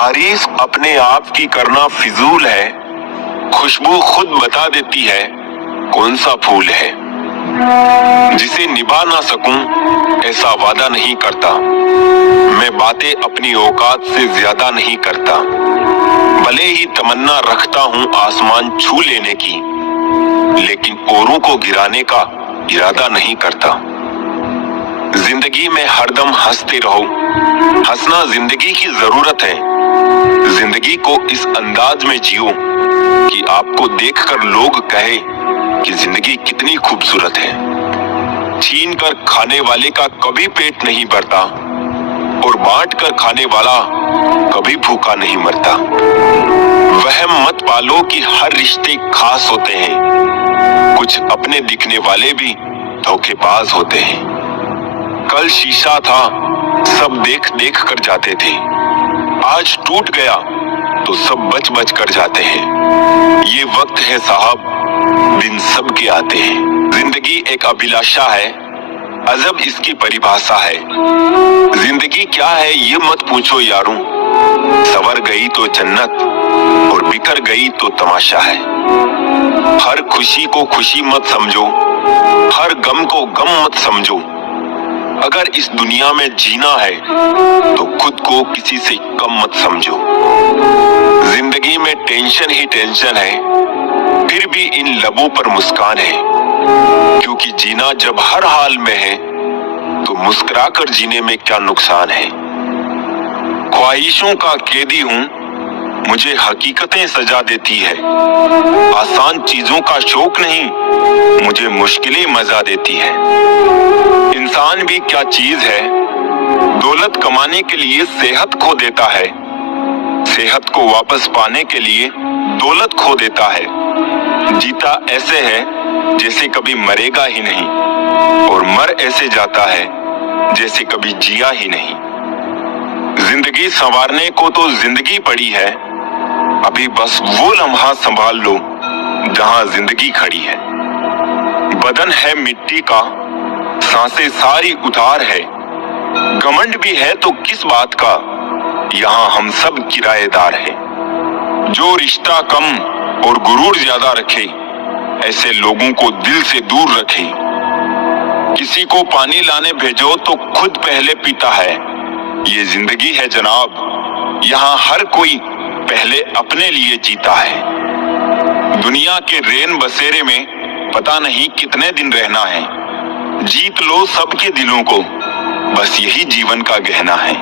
तारीफ अपने आप की करना फिजूल है, खुशबू खुद बता देती है कौन सा फूल है। जिसे निभा ना सकूं ऐसा वादा नहीं करता, मैं बातें अपनी औकात से ज्यादा नहीं करता। भले ही तमन्ना रखता हूं आसमान छू लेने की, लेकिन औरों को गिराने का इरादा नहीं करता। जिंदगी में हरदम हंसते रहो, हंसना जिंदगी की जरूरत है। जिंदगी को इस अंदाज में जियो कि आपको देखकर लोग कहे कि जिंदगी कितनी खूबसूरत है। छीन कर खाने वाले का कभी पेट नहीं भरता और बांट कर खाने वाला कभी भूखा नहीं मरता। वहम मत पालो कि हर रिश्ते खास होते हैं, कुछ अपने दिखने वाले भी धोखेबाज होते हैं। कल शीशा था, सब देख देख कर जाते थे, आज टूट गया तो सब बच बच कर जाते हैं। ये वक्त है साहब, दिन सब के आते हैं। जिंदगी एक अभिलाषा है, अजब इसकी परिभाषा है। जिंदगी क्या है ये मत पूछो यारों, सवर गई तो जन्नत और बिखर गई तो तमाशा है। हर खुशी को खुशी मत समझो, हर गम को गम मत समझो। अगर इस दुनिया में जीना है तो खुद को किसी से कम मत समझो। जिंदगी में टेंशन ही टेंशन है, फिर भी इन लबों पर मुस्कान है। क्योंकि जीना जब हर हाल में है तो मुस्कुराकर जीने में क्या नुकसान है। ख्वाहिशों का कैदी हूँ, मुझे हकीकतें सजा देती है। आसान चीजों का शौक नहीं, मुझे मुश्किलें मजा देती है। इंसान भी क्या चीज है, दौलत कमाने के लिए सेहत खो देता है, सेहत को वापस पाने के लिए दौलत खो देता है। जीता ऐसे है जैसे कभी मरेगा ही नहीं, और मर ऐसे जाता है जैसे कभी जिया ही नहीं। जिंदगी संवारने को तो जिंदगी पड़ी है, अभी बस वो लम्हा संभाल लो जहां जिंदगी खड़ी है। बदन है मिट्टी का, सांसें सारी उधार है। घमंड भी है तो किस बात का, यहाँ हम सब किराएदार हैं। जो रिश्ता कम और गुरूर ज्यादा रखे, ऐसे लोगों को दिल से दूर रखे। किसी को पानी लाने भेजो तो खुद पहले पीता है। ये जिंदगी है जनाब, यहाँ हर कोई पहले अपने लिए जीता है। दुनिया के रेन बसेरे में पता नहीं कितने दिन रहना है। जीत लो सबके दिलों को, बस यही जीवन का गहना है।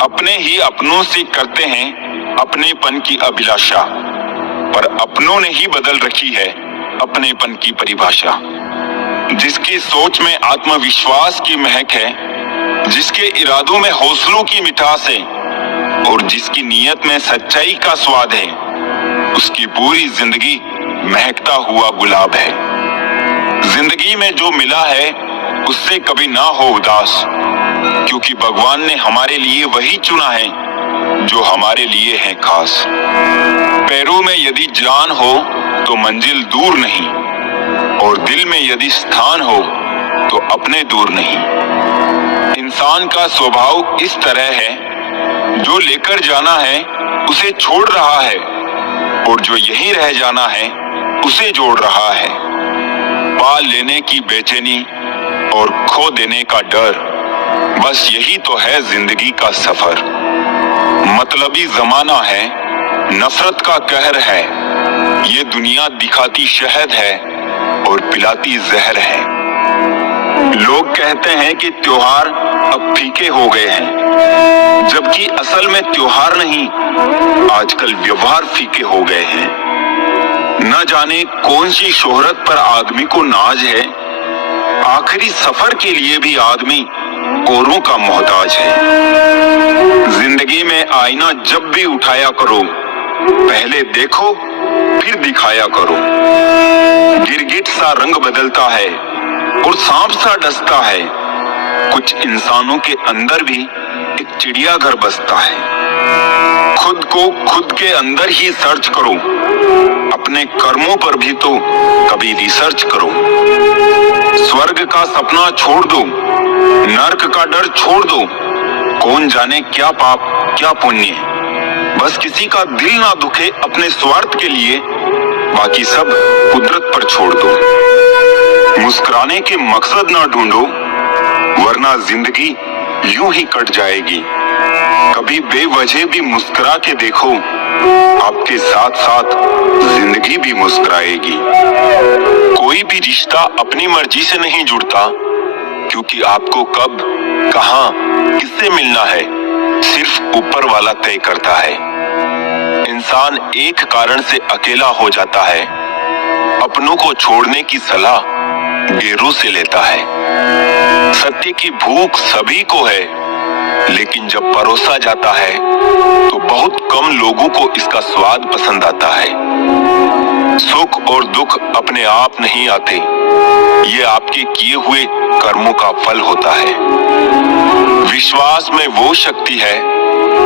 अपने ही अपनों से करते हैं अपनेपन की अभिलाषा, पर अपनों ने ही बदल रखी है अपनेपन की परिभाषा। जिसकी सोच में आत्मविश्वास की महक है, जिसके इरादों में हौसलों की मिठास है, और जिसकी नीयत में सच्चाई का स्वाद है, उसकी पूरी जिंदगी महकता हुआ गुलाब है। जिंदगी में जो मिला है उससे कभी ना हो उदास, क्योंकि भगवान ने हमारे लिए वही चुना है जो हमारे लिए है खास। पैरों में यदि जान हो तो मंजिल दूर नहीं, और दिल में यदि स्थान हो तो अपने दूर नहीं। इंसान का स्वभाव इस तरह है, जो लेकर जाना है उसे छोड़ रहा है, और जो यहीं रह जाना है उसे जोड़ रहा है। पा लेने की बेचैनी और खो देने का डर, बस यही तो है जिंदगी का सफर। मतलबी जमाना है, नफरत का कहर है। ये दुनिया दिखाती शहद है और पिलाती जहर है। लोग कहते हैं कि त्योहार अब फीके हो गए हैं, जबकि असल में त्योहार नहीं, आजकल व्यवहार फीके हो गए हैं। न जाने कौन सी शोहरत पर आदमी को नाज है, आखिरी सफर के लिए भी आदमी औरों का मोहताज है। जिंदगी में आईना जब भी उठाया करो, पहले देखो फिर दिखाया करो। गिरगिट सा रंग बदलता है और सांप सा डसता है, कुछ इंसानों के अंदर भी एक चिड़ियाघर बसता है। खुद को खुद के अंदर ही सर्च करो, अपने कर्मों पर भी तो कभी रिसर्च करो। स्वर्ग का सपना छोड़ दो, नर्क का डर छोड़ दो। कौन जाने क्या पाप क्या पुण्य बस किसी का दिल ना दुखे अपने स्वार्थ के लिए, बाकी सब कुदरत पर छोड़ दो। मुस्कुराने के मकसद ना ढूंढो, वरना जिंदगी यूं ही कट जाएगी। कभी बेवजह भी मुस्कुरा के देखो, आपके साथ साथ जिंदगी भी मुस्कुराएगी। कोई भी रिश्ता अपनी मर्जी से नहीं जुड़ता, क्योंकि आपको कब, कहां, किससे मिलना है सिर्फ ऊपर वाला तय करता है। इंसान एक कारण से अकेला हो जाता है, अपनों को छोड़ने की सलाह गैरों से लेता है। सत्य की भूख सभी को है, लेकिन जब परोसा जाता है तो बहुत कम लोगों को इसका स्वाद पसंद आता है। सुख और दुख अपने आप नहीं आते, ये आपके किए हुए कर्मों का फल होता है। विश्वास में वो शक्ति है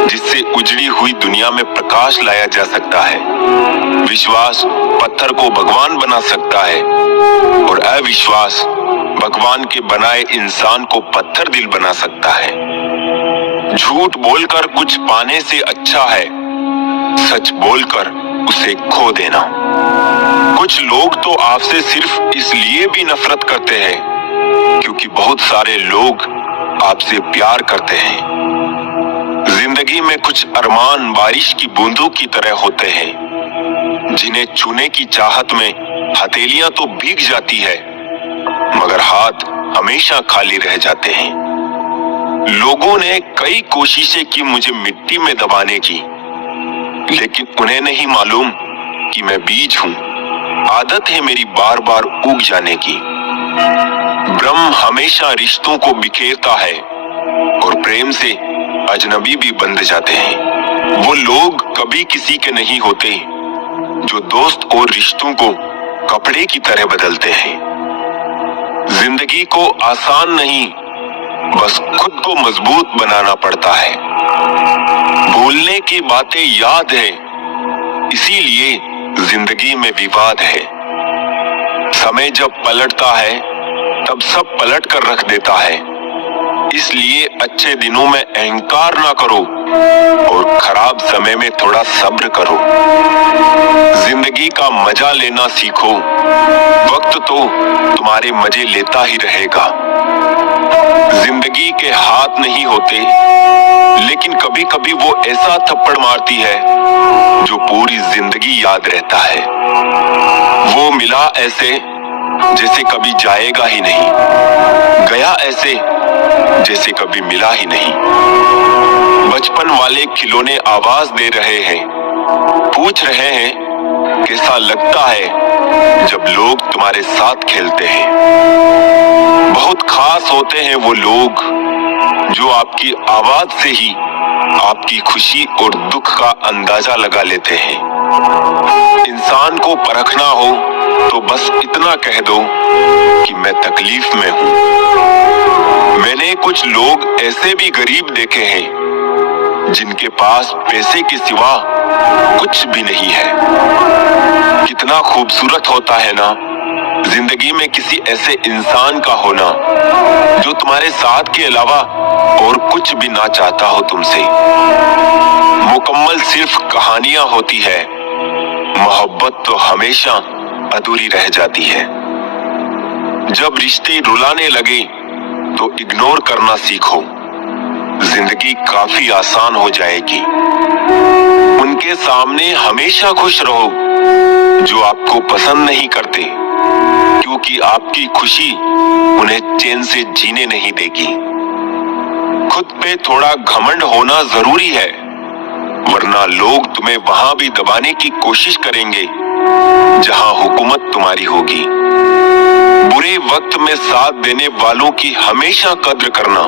जिससे उजड़ी हुई दुनिया में प्रकाश लाया जा सकता है। विश्वास पत्थर को भगवान बना सकता है और अविश्वास भगवान के बनाए इंसान को पत्थर दिल बना सकता है। झूठ बोलकर कुछ पाने से अच्छा है सच बोलकर उसे खो देना। कुछ लोग तो आपसे सिर्फ इसलिए भी नफरत करते हैं क्योंकि बहुत सारे लोग आपसे प्यार करते हैं। जिंदगी में कुछ अरमान बारिश की बूंदों की तरह होते हैं, जिन्हें छूने की चाहत में हथेलियां तो भीग जाती है, मगर हाथ हमेशा खाली रह जाते हैं। लोगों ने कई कोशिशें की मुझे मिट्टी में दबाने की, लेकिन उन्हें नहीं मालूम कि मैं बीज हूं। आदत है मेरी बार बार उग जाने की। ब्रह्म हमेशा रिश्तों को बिखेरता है और प्रेम से अजनबी भी बंध जाते हैं। वो लोग कभी किसी के नहीं होते जो दोस्त और रिश्तों को कपड़े की तरह बदलते हैं। जिंदगी को आसान नहीं, बस खुद को मजबूत बनाना पड़ता है। भूलने की बातें याद है, इसीलिए जिंदगी में विवाद है। समय जब पलटता है तब सब पलट कर रख देता है, इसलिए अच्छे दिनों में अहंकार ना करो और खराब समय में थोड़ा सब्र करो। जिंदगी का मजा लेना सीखो, वक्त तो तुम्हारे मजे लेता ही रहेगा। जिंदगी के हाथ नहीं होते, लेकिन कभी कभी वो ऐसा थप्पड़ मारती है जो पूरी जिंदगी याद रहता है। वो मिला ऐसे जैसे कभी जाएगा ही नहीं, गया ऐसे जैसे कभी मिला ही नहीं। बचपन वाले खिलौने आवाज दे रहे हैं, पूछ रहे हैं कैसा लगता है जब लोग तुम्हारे साथ खेलते हैं। बहुत खास होते हैं वो लोग जो आपकी आवाज से ही आपकी खुशी और दुख का अंदाजा लगा लेते हैं। इंसान को परखना हो तो बस इतना कह दो कि मैं तकलीफ में हूं। मैंने कुछ लोग ऐसे भी गरीब देखे हैं जिनके पास पैसे के सिवा कुछ भी नहीं है। कितना खूबसूरत होता है ना जिंदगी में किसी ऐसे इंसान का होना जो तुम्हारे साथ के अलावा और कुछ भी ना चाहता हो तुमसे। मुकम्मल सिर्फ कहानियां होती है, मोहब्बत तो हमेशा अधूरी रह जाती है। जब रिश्ते रुलाने लगे तो इग्नोर करना सीखो, जिंदगी काफी आसान हो जाएगी। उनके सामने हमेशा खुश रहो जो आपको पसंद नहीं करते, क्योंकि आपकी खुशी उन्हें चैन से जीने नहीं देगी। खुद पे थोड़ा घमंड होना जरूरी है, वरना लोग तुम्हें वहां भी दबाने की कोशिश करेंगे जहां हुकूमत तुम्हारी होगी। बुरे वक्त में साथ देने वालों की हमेशा कद्र करना।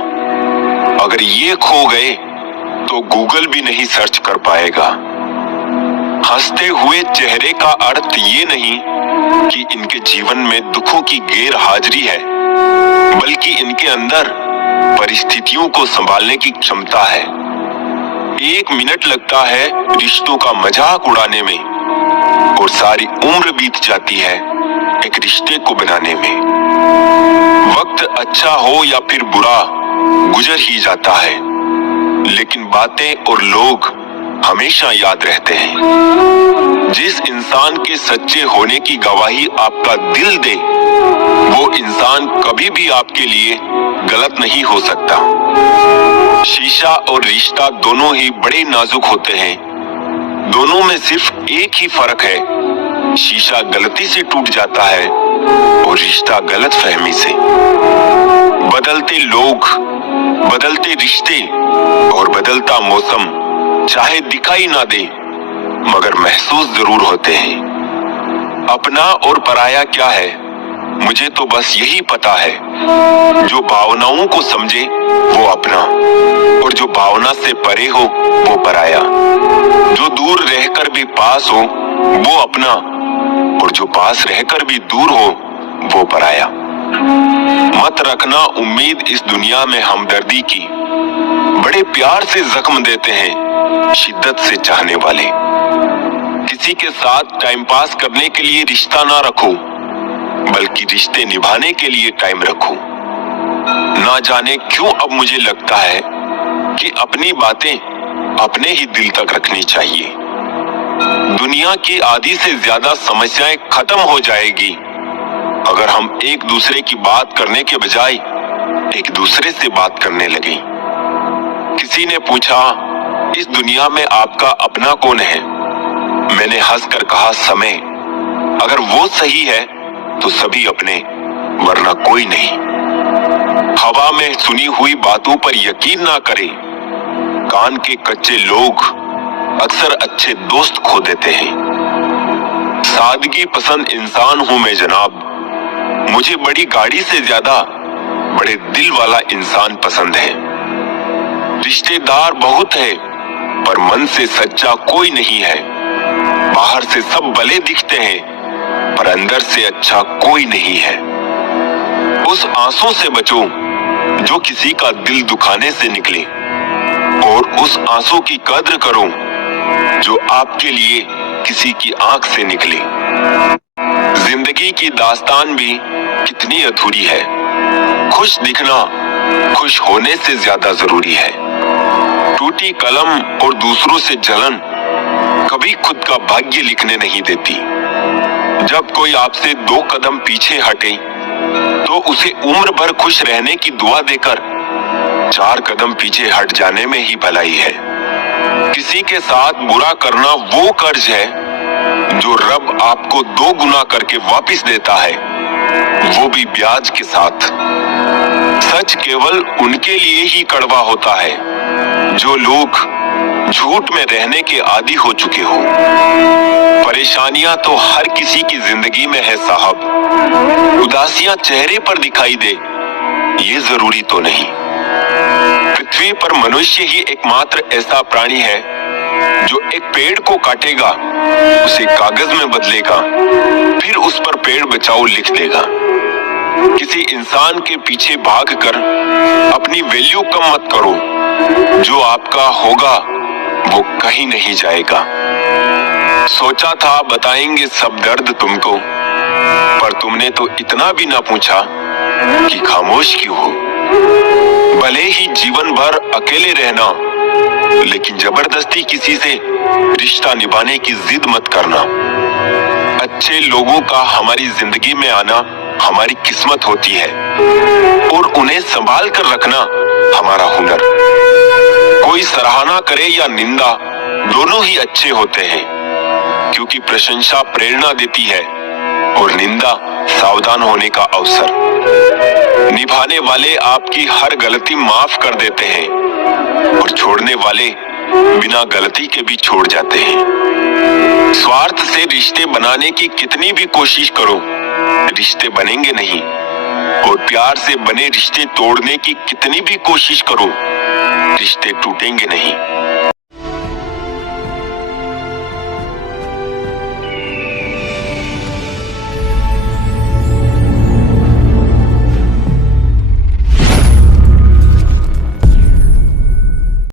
अगर ये खो गए तो गूगल भी नहीं सर्च कर पाएगा। हंसते हुए चेहरे का अर्थ ये नहीं कि इनके जीवन में दुखों की गैर हाजिरी है, बल्कि इनके अंदर परिस्थितियों को संभालने की क्षमता है। 1 मिनट लगता है रिश्तों का मजाक उड़ाने में और सारी उम्र बीत जाती है एक रिश्ते को बनाने में। वक्त अच्छा हो या फिर बुरा गुजर ही जाता है, लेकिन बातें और लोग हमेशा याद रहते हैं। जिस इंसान के सच्चे होने की गवाही आपका दिल दे, वो इंसान कभी भी आपके लिए गलत नहीं हो सकता। शीशा और रिश्ता दोनों ही बड़े नाजुक होते हैं। दोनों में सिर्फ एक ही फर्क है, शीशा गलती से टूट जाता है और रिश्ता गलतफहमी से। बदलते लोग, बदलते रिश्ते और बदलता मौसम चाहे दिखाई ना दे, मगर महसूस जरूर होते हैं। अपना और पराया क्या है, मुझे तो बस यही पता है, जो भावनाओं को समझे वो अपना, और जो भावना से परे हो वो पराया। जो दूर रहकर भी पास हो वो अपना, और जो पास रहकर भी दूर हो वो पराया। मत रखना उम्मीद इस दुनिया में हमदर्दी की, बड़े प्यार से जख्म देते हैं शिद्दत से चाहने वाले। किसी के साथ टाइम पास करने के लिए रिश्ता ना रखो, बल्कि रिश्ते निभाने के लिए टाइम रखो। ना जाने क्यों अब मुझे लगता है कि अपनी बातें अपने ही दिल तक रखनी चाहिए। दुनिया की आधी से ज्यादा समस्याएं खत्म हो जाएगी अगर हम एक दूसरे की बात करने के बजाय एक दूसरे से बात करने लगे। किसी ने पूछा, इस दुनिया में आपका अपना कौन है? मैंने हंसकर कहा, समय। अगर वो सही है तो सभी अपने, वरना कोई नहीं। हवा में सुनी हुई बातों पर यकीन ना करें। कान के कच्चे लोग अक्सर अच्छे दोस्त खो देते हैं। सादगी पसंद इंसान हूं मैं जनाब, मुझे बड़ी गाड़ी से ज्यादा बड़े दिल वाला इंसान पसंद है। रिश्तेदार बहुत है पर मन से सच्चा कोई नहीं है। बाहर से सब भले दिखते हैं पर अंदर से अच्छा कोई नहीं है। उस आंसू से बचो जो किसी का दिल दुखाने से निकले, और उस आंसू की कद्र करो जो आपके लिए किसी की आंख से निकले। जिंदगी की दास्तान भी कितनी अधूरी है। खुश दिखना खुश होने से ज्यादा जरूरी है। टूटी कलम और दूसरों से जलन कभी खुद का भाग्य लिखने नहीं देती। जब कोई आपसे 2 कदम पीछे हटे तो उसे उम्र भर खुश रहने की दुआ देकर 4 कदम पीछे हट जाने में ही भलाई है। किसी के साथ बुरा करना वो कर्ज है जो रब आपको 2 गुना करके वापस देता है, वो भी ब्याज के साथ। सच केवल उनके लिए ही कड़वा होता है जो लोग झूठ में रहने के आदी हो चुके हो। परेशानियां तो हर किसी की जिंदगी में है साहब। उदासियां चेहरे पर दिखाई दे ये जरूरी तो नहीं। पृथ्वी पर मनुष्य ही एकमात्र ऐसा प्राणी है जो एक पेड़ को काटेगा, उसे कागज में बदलेगा, फिर उस पर पेड़ बचाओ लिख देगा। किसी इंसान के पीछे भागकर अपनी वैल्यू कम मत करो। जो आपका होगा वो कहीं नहीं जाएगा। सोचा था बताएंगे सब दर्द तुमको, पर तुमने तो इतना भी ना पूछा कि खामोश क्यों हो। भले ही जीवन भर अकेले रहना, लेकिन जबरदस्ती किसी से रिश्ता निभाने की जिद मत करना। अच्छे लोगों का हमारी जिंदगी में आना हमारी किस्मत होती है, और उन्हें संभाल कर रखना हमारा हुनर। कोई सराहना करे या निंदा, दोनों ही अच्छे होते हैं, क्योंकि प्रशंसा प्रेरणा देती है और निंदा सावधान होने का अवसर। निभाने वाले आपकी हर गलती माफ कर देते हैं, और छोड़ने वाले बिना गलती के भी छोड़ जाते हैं। स्वार्थ से रिश्ते बनाने की कितनी भी कोशिश करो, रिश्ते बनेंगे नहीं, और प्यार से बने रिश्ते तोड़ने की कितनी भी कोशिश करो, रिश्ते टूटेंगे नहीं।